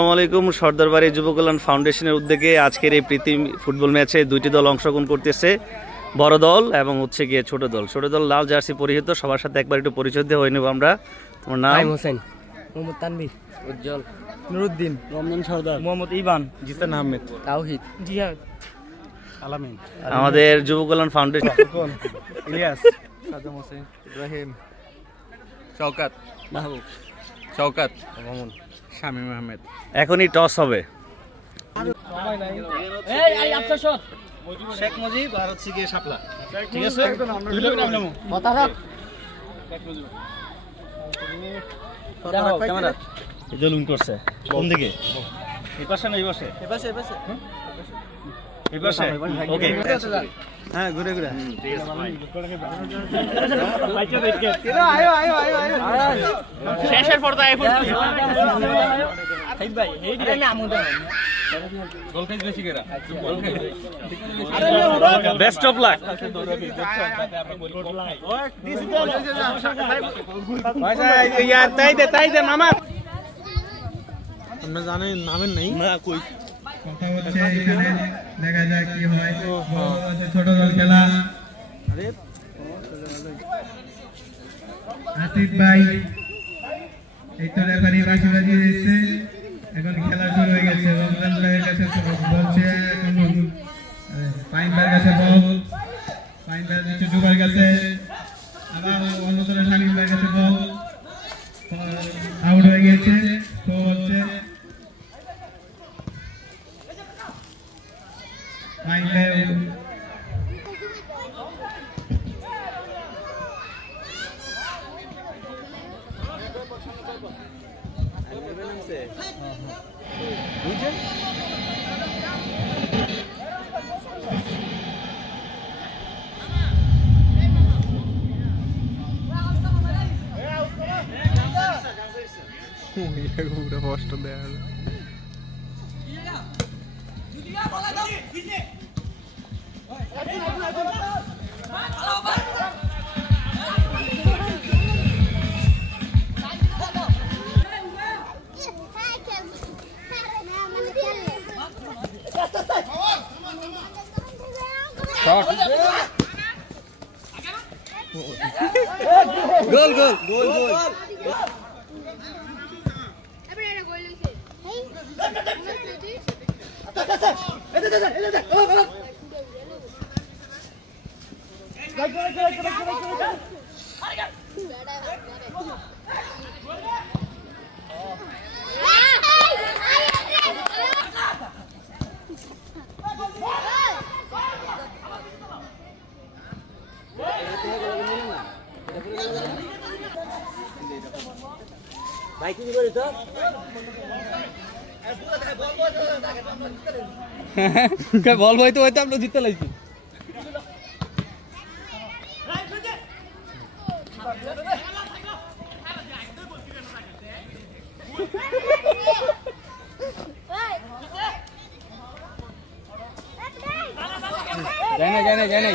আসসালামু আলাইকুম। সর্দারবাড়ি যুব কল্যাণ ফাউন্ডেশনের উদ্যোগে আজকের এই প্রীতি ফুটবল ম্যাচে দুইটি দল অংশগ্রহণ করতেছে, বড় দল এবং হচ্ছে গিয়ে ছোট দল। ছোট দল লাল জার্সি পরিহিত, সবার সাথে একবার একটু পরিচয় দিয়ে হয়ে নেব আমরা। তোমার নাম? হোসেন, মোহাম্মদ তানভীর, উজ্জ্বল, নুরুদ্দিন, রমজান সর্দার, মোহাম্মদ ইবান, জিসান আহমেদ, তাওহিদ, জিহাদ, আলামিন। আমাদের যুব কল্যাণ ফাউন্ডেশন ইলিয়াস, সাদ্দাম হোসেন, ইব্রাহিম, শওকাত, মাহবুব, শওকাত, মামুন, শামীম আহমেদ। এখনই টস হবে। শেখ মুজিব আর হচ্ছে গিয়ে শাপলা। ঠিক আছে, ক্যামেরা জলুন করছে কোন দিকে? এই পাশে না এই পাশে? এই পাশে। ওকে, হ্যাঁ, ঘুরে ঘুরে। ঠিক আছে ভাই। শেষের পর্দায় বেস্ট অফ লাক। তাই দে মামা। আমরা জানেন নামের নেই না কই। কথা হচ্ছে এখানে, দেখা যাক কি হয়। ছোট দল খেলা। আসিফ ভাই এই তো রেফারি বাজি দিচ্ছে। এখন খেলা শুরু হয়ে গেছে। রমজান ভাইয়ের কাছে বলছে, এখন পাইন ভাইয়ের কাছে বল, পাইন ভাই দিচ্ছে জুবার কাছে, আবার অন্য দলের শামীম ভাইয়ের কাছে বল, আউট হয়ে গেছে। তো হচ্ছে পাইন ভাই কষ্ট দেয়া গোল গোল গোল গোল। ভাই কি করে তো বল হইতে হইতে আমরা জিততে লাগছি। যাই নাই